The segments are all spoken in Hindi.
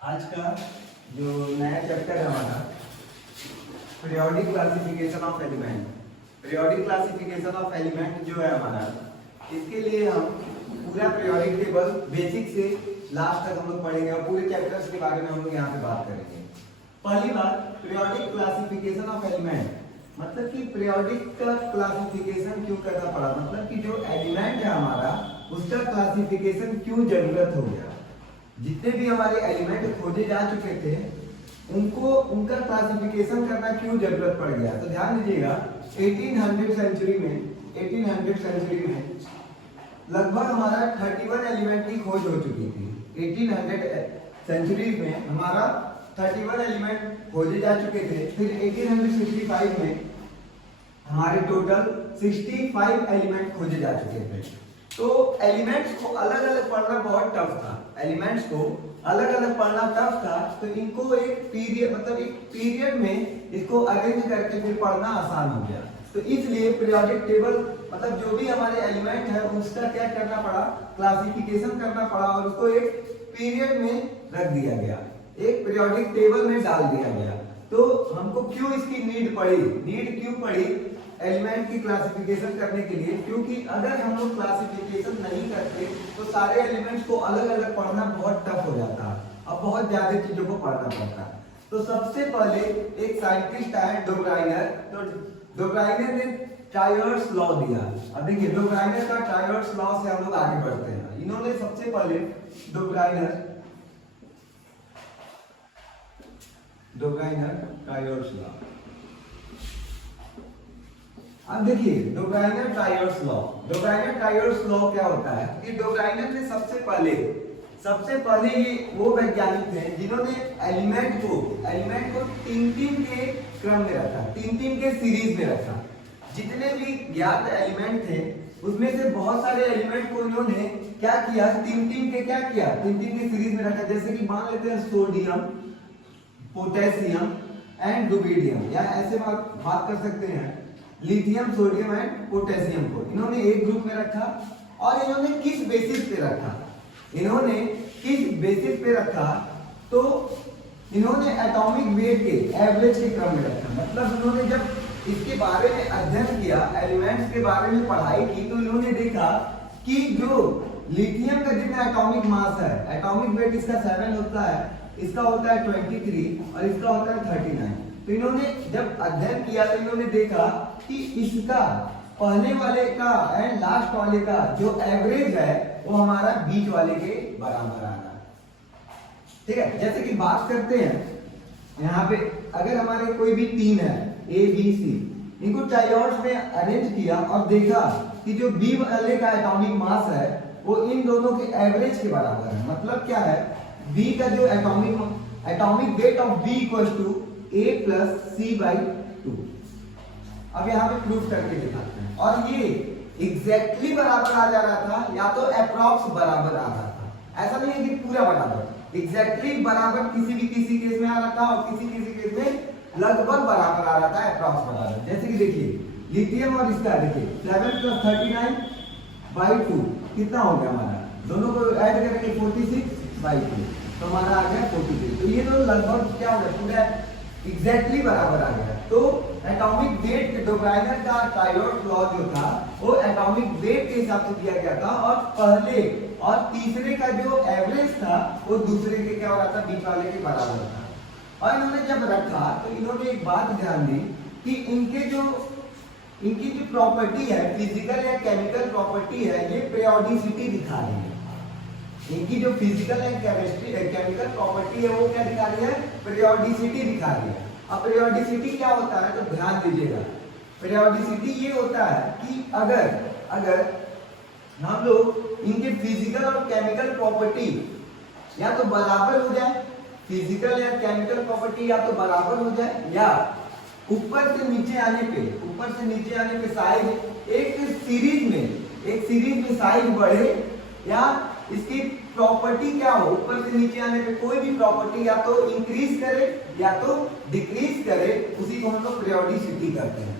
आज का जो नया चैप्टर है हमारा periodic classification of element. Periodic classification of element जो है हमारा, इसके लिए हम पूरा पीरियोडिक टेबल बेसिक से लास्ट तक हम लोग पढ़ेंगे और पूरे चैप्टर्स के बारे में हम लोग यहाँ पे बात करेंगे। पहली बात, पीरियोडिक क्लासिफिकेशन ऑफ एलिमेंट, मतलब कि पीरियोडिक का क्लासिफिकेशन क्यों करना पड़ा, मतलब कि जो एलिमेंट है हमारा उसका क्लासिफिकेशन क्यों जरूरत हो गया। जितने भी हमारे एलिमेंट खोजे जा चुके थे उनको उनका क्लासिफिकेशन करना क्यों जरूरत पड़ गया। तो ध्यान दीजिएगा 1800 सेंचुरी में लगभग हमारा 31 एलिमेंट की खोज हो चुकी थी। 1800 सेंचुरी में हमारा 31 एलिमेंट खोजे जा चुके थे। फिर 1865 में हमारे टोटल 65 एलिमेंट खोजे जा चुके थे। तो एलिमेंट्स को अलग अलग पढ़ना बहुत टफ था। एलिमेंट्स को अलग अलग पढ़ना टफ था, तो इनको एक पीरियड मतलब एक पीरियड में इसको अरेंज करके फिर पढ़ना आसान हो गया। तो इसलिए पीरियोडिक टेबल मतलब जो भी हमारे एलिमेंट है उसका क्या करना पड़ा, क्लासिफिकेशन करना पड़ा और उसको एक पीरियड में रख दिया गया, एक पीरियोडिक टेबल में डाल दिया गया। तो हमको क्यों इसकी नीड क्यों पड़ी एलिमेंट की क्लासिफिकेशन करने के लिए, क्योंकि अगर हम लोग क्लासिफिकेशन नहीं करते तो सारे एलिमेंट्स को अलग अलग पढ़ना बहुत टफ हो जाता है, अब बहुत ज्यादा चीजों को पढ़ना पड़ता है। तो सबसे पहले एक साइंटिस्ट आए डोब्राइनर, तो डोब्राइनर ने ट्रायर्स लॉ दिया। अब देखिए डोब्राइनर का ट्रायर्स लॉ से हम लोग आगे बढ़ते हैं। इन्होंने सबसे पहले डोब्राइनर ट्रायर्स लॉ, अब देखिए डोब्राइनर ट्रायर्स लॉ क्या होता है कि डोब्राइनर ने सबसे पहले ये वो वैज्ञानिक थे जिन्होंने एलिमेंट को तीन के क्रम में रखा, तीन के सीरीज में रखा। जितने भी ज्ञात एलिमेंट थे उसमें से बहुत सारे एलिमेंट को इन्होंने क्या किया, तीन के सीरीज में रखा। जैसे कि मान लेते हैं सोडियम, पोटेशियम एंड रुबिडियम, या ऐसे बात कर सकते हैं लिथियम, सोडियम एंड पोटेशियम को इन्होंने एक ग्रुप में रखा। और इन्होंने किस बेसिस पे रखा, तो इन्होंने एटॉमिक वेट के एवरेज के क्रम में रखा। मतलब इन्होंने जब इसके बारे में अध्ययन किया, एलिमेंट्स के बारे में पढ़ाई की, तो इन्होंने देखा कि जो लिथियम का जितना एटॉमिक मास है, एटॉमिक वेट इसका 7 होता है, इसका होता है 23 और इसका होता है 39। तो इन्होंने जब अध्ययन किया तो इन्होंने देखा कि इसका पहले वाले का एंड लास्ट वाले का जो एवरेज है वो हमारा बीच वाले के बराबर आ रहा है। ठीक है, जैसे कि बात करते हैं यहाँ पे, अगर हमारे कोई भी तीन है ए बी सी, इनको ट्रायर्स में अरेंज किया और देखा कि जो बी वाले का एटॉमिक मास है वो इन दोनों के एवरेज के बराबर है। मतलब क्या है, बी का जो atomic weight of B equals to A plus C/2। अब यहाँ पे प्रूफ करके दिखाते हैं। और ये एग्जैक्टली बराबर आ जा रहा था या तो अप्रॉक्स बराबर आ रहा था, ऐसा नहीं है कि पूरा बराबर, एग्जैक्टली बराबर किसी केस में आ रहा था और किसी केस में लगभग बराबर आ रहा था, अप्रॉक्स बराबर। जैसे कि देखिए लिथियम और इसका देखिए 7 + 39/2 कितना हो गया हमारा, दोनों को ऐड करेंगे 46/2 तो हमारा आ गया 43। तो ये तो लगभग क्या हो गया, पूरा एग्जैक्टली बराबर आ गया। तो एटॉमिक वेट डोब्राइनर का ट्रायर्स लॉ जो था वो एटॉमिक वेट के हिसाब से दिया गया था, और पहले और तीसरे का जो एवरेज था वो दूसरे के क्या हो रहा था, बीच वाले के बराबर था। और इन्होंने जब रखा तो इन्होंने एक बात ध्यान दी कि इनकी जो प्रॉपर्टी है, फिजिकल या केमिकल प्रॉपर्टी है, ये पीरियोडिसिटी दिखा रही है। इनकी जो फिजिकल एंड केमिकल प्रॉपर्टी है वो क्या दिखा रही है, पीरियोडिसिटी दिखा रही है। अब पीरियोडिसिटी क्या होता है, तो ध्यान दीजिएगा, पीरियोडिसिटी ये होता है कि अगर हम लोग इनके फिजिकल और केमिकल प्रॉपर्टी या तो बराबर हो जाए, फिजिकल या केमिकल प्रॉपर्टी या तो बराबर हो जाए, या ऊपर से नीचे आने पे साइज एक सीरीज में साइज बढ़े, या इसकी प्रॉपर्टी क्या हो, ऊपर से नीचे आने पे कोई भी प्रॉपर्टी या तो इंक्रीज करे या तो डिक्रीज करे, उसी को हम लोग पीरियोडिसिटी कहते हैं।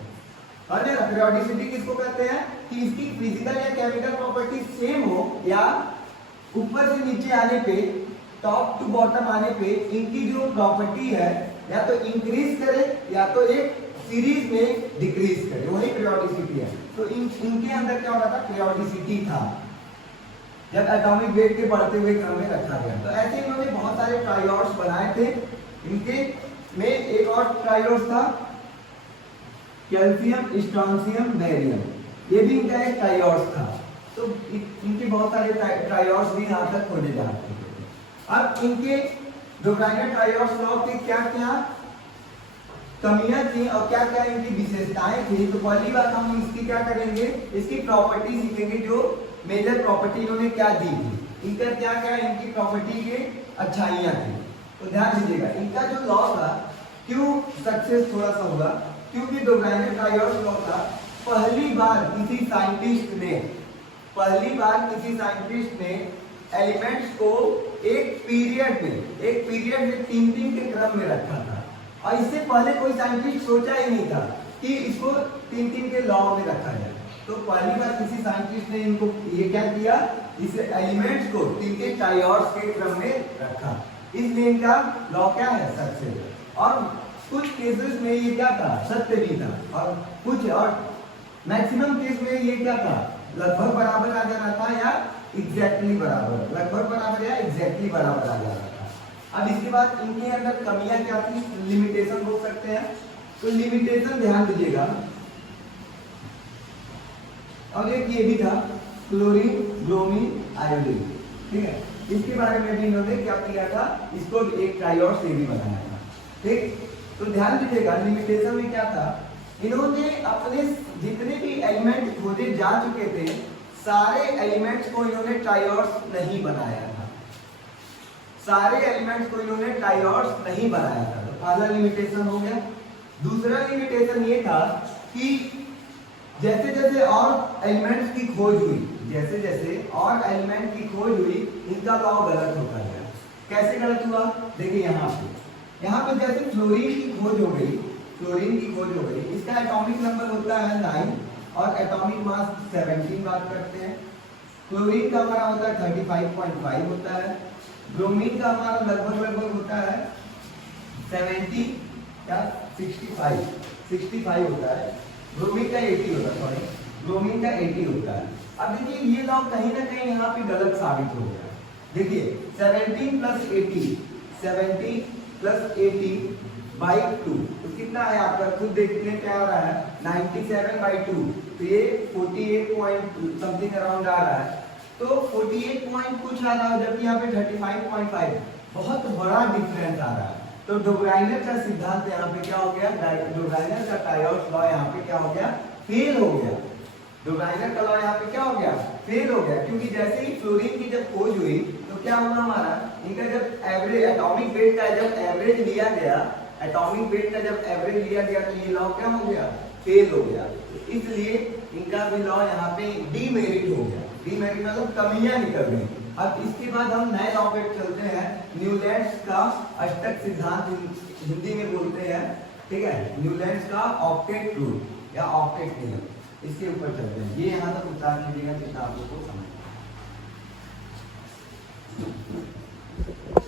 और पीरियोडिसिटी किसको कहते हैं कि इसकी फिजिकल या केमिकल प्रॉपर्टी सेम हो, या ऊपर से नीचे आने पे टॉप टू बॉटम आने पे इनकी जो प्रॉपर्टी है या तो इंक्रीज करे या तो एक सीरीज में डिक्रीज करे, वही पीरियोडिसिटी है। तो इनके अंदर क्या हो रहा था, पीरियोडिसिटी था जब एटॉमिक वेट के बढ़ते हुए क्रम में रखा गया। तो ऐसे इन्होंने बहुत सारे ट्रायोड्स बनाए थे। इनके में एक और ट्रायोड्स था कैल्शियम, स्ट्रोंशियम, बेरियम, ये भी इनका एक ट्रायोड्स था। तो इनके बहुत सारे ट्रायोड्स भी यहाँ तक खोजे जा चुके थे। अब इनके डोब्राइनर ट्रायोड्स लॉ के क्या क्या कमियां थी और क्या क्या इनकी विशेषताएं थी। तो पहली बात हम इसकी क्या करेंगे, इसकी प्रॉपर्टी सीखेंगे, जो मेजर प्रॉपर्टी इन्होंने क्या दी थी, इनका क्या क्या इनकी प्रॉपर्टी के अच्छाइयां थी। तो ध्यान दीजिएगा, इनका जो लॉ था क्यों सक्सेस थोड़ा सा हुआ, क्योंकि डोब्राइनर ट्रायोड्स लॉ था पहली बार किसी साइंटिस्ट ने एलिमेंट्स को एक पीरियड में 3-3 के क्रम में रखा था। और इससे पहले कोई साइंटिस्ट सोचा ही नहीं था कि इसको 3-3 के लॉ में रखा जाए। तो पहली बार किसी साइंटिस्ट ने इनको ये क्या किया, इस एलिमेंट्स को 3 ट्रायोड्स के क्रम में रखा, इसलिए इनका लॉ क्या है, सक्सेस। और कुछ केसेस में ये क्या था, सत्य भी था, और मैक्सिमम केस में ये क्या था, लगभग बराबर आ जा रहा था या एग्जैक्टली बराबर, लगभग बराबर या एग्जैक्टली बराबर आ जा रहा था। अब इसके बाद इनके अंदर कमियां क्या थी, लिमिटेशन बोल सकते हैं। तो लिमिटेशन ध्यान दीजिएगा, और एक ये भी था क्लोरीन, ब्रोमीन, आयोडीन, ठीक है। इसके बारे में भी इन्होंने क्या किया था, इसको एक ट्रायोड से भी बनाया था, ठीक। तो ध्यान दीजिएगा, लिमिटेशन में क्या था, इन्होंने अपने जितने भी एलिमेंट खोजे जा चुके थे, सारे एलिमेंट्स को इन्होंने ट्रायोड्स नहीं बनाया था, सारे एलिमेंट्स को इन्होंने ट्रायोड्स नहीं बनाया था। तो पहला लिमिटेशन हो गया। दूसरा लिमिटेशन ये था कि जैसे जैसे और एलिमेंट्स की खोज हुई, इनका लॉ गलत होता गया। कैसे गलत हुआ, देखिए यहाँ पे जैसे फ्लोरीन की खोज हो गई, इसका एटॉमिक नंबर होता है 9 और एटॉमिक मास 17 बात करते हैं। क्लोरीन का हमारा होता है 35.5 होता है। ब्रोमीन का हमारा लगभग होता है 70 या 65 होता है। ब्रोमीन का 80 होता है, ब्रोमीन का 80 होता है। अब देखिए ये लॉ कहीं ना कहीं यहाँ पे गलत साबित हो गया। देखिए 70 प्लस 80 बाई 2 तो कितना है आपका, खुद देखने क्या आ रहा है, 97/2, तो ये 48 पॉइंट समथिंग अराउंड आ रहा है। तो 48 पॉइंट कुछ आ रहा है, जबकि यहाँ पे 35.5, बहुत बड़ा डिफरेंस आ रहा है। तो डोब्राइनर का सिद्धांत यहाँ पे क्या हो गया, डोब्राइनर का ट्रायोड्स लॉ यहाँ पे क्या हो गया, फेल हो गया। डोब्राइनर का लॉ यहाँ पे क्या हो गया, फेल हो गया, क्योंकि जैसे ही फ्लोरीन की जब खोज हुई तो क्या हुआ हमारा, इनका जब एवरेज एटॉमिक वेट का जब एवरेज लिया गया, तो ये लॉ क्या हो गया, फेल हो गया। इसलिए इनका भी लॉ यहाँ पे डीमेरिट हो गया। डीमेरिट मतलब कमियां निकल गई। अब इसके बाद हम नए लॉ पे चलते हैं, न्यूलैंड्स का अष्टक सिद्धांत हिंदी में बोलते हैं, ठीक है। न्यूलैंड्स का ऑक्टेट रूल या ऑक्टेट नियम, इसके ऊपर चलते हैं। ये यहाँ तक उतार लीजिएगा किताबों को समझ।